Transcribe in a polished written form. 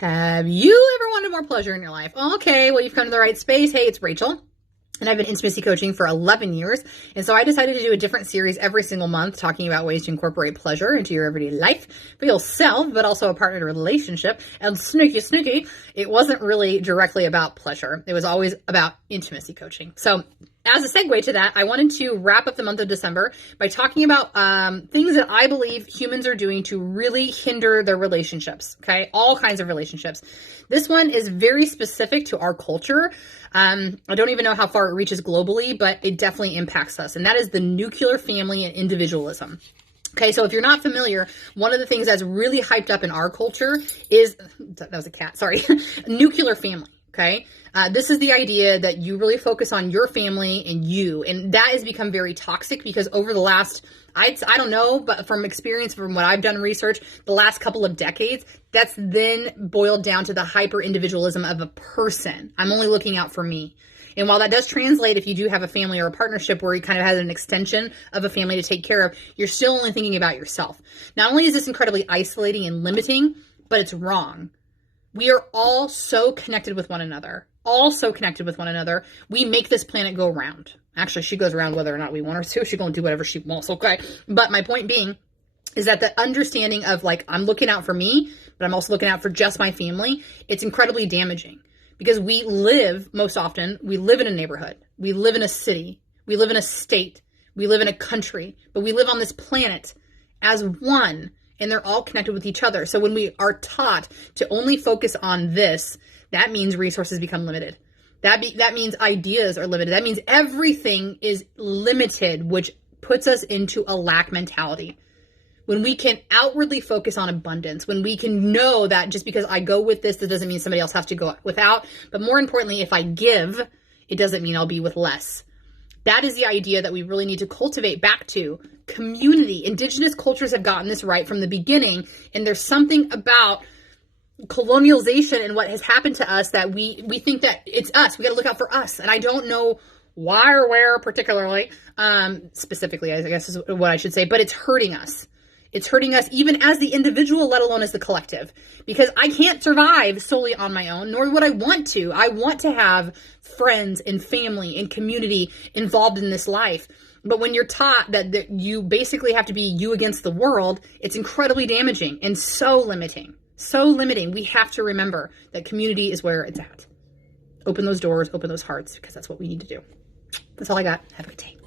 Have you ever wanted more pleasure in your life? Okay, well, you've come to the right space. Hey, it's Rachel. And I've been intimacy coaching for 11 years. And so I decided to do a different series every single month talking about ways to incorporate pleasure into your everyday life for yourself, but also a partner relationship. And snooky, it wasn't really directly about pleasure. It was always about intimacy coaching. So as a segue to that, I wanted to wrap up the month of December by talking about things that I believe humans are doing to really hinder their relationships, okay? All kinds of relationships. This one is very specific to our culture. I don't even know how far it reaches globally, but it definitely impacts us. And that is the nuclear family and individualism. Okay, so if you're not familiar, one of the things that's really hyped up in our culture is, that was a cat, sorry, nuclear family. Okay. This is the idea that you really focus on your family and you, and that has become very toxic because over the last, I don't know, but from experience, from what I've done research, the last couple of decades, that's then boiled down to the hyper-individualism of a person. I'm only looking out for me. And while that does translate, if you do have a family or a partnership where you kind of have an extension of a family to take care of, you're still only thinking about yourself. Not only is this incredibly isolating and limiting, but it's wrong. We are all so connected with one another. We make this planet go round. Actually, she goes around whether or not we want her to. She's going to do whatever she wants, okay? But my point being is that the understanding of like, I'm looking out for me, but I'm also looking out for just my family. It's incredibly damaging because we live in a neighborhood. We live in a city. We live in a state. We live in a country, but we live on this planet as one. And they're all connected with each other. So when we are taught to only focus on this, that means resources become limited. That means ideas are limited. That means everything is limited, which puts us into a lack mentality. When we can outwardly focus on abundance, when we can know that just because I go with this, that doesn't mean somebody else has to go without. But more importantly, if I give, it doesn't mean I'll be with less. That is the idea that we really need to cultivate back to community. Indigenous cultures have gotten this right from the beginning. And there's something about colonialization and what has happened to us that we think that it's us. We got to look out for us. And I don't know why or where particularly, specifically, I guess is what I should say, but it's hurting us. It's hurting us even as the individual, let alone as the collective, because I can't survive solely on my own, nor would I want to. I want to have friends and family and community involved in this life. But when you're taught that you basically have to be you against the world, it's incredibly damaging and so limiting. So limiting. We have to remember that community is where it's at. Open those doors, open those hearts, because that's what we need to do. That's all I got. Have a good day.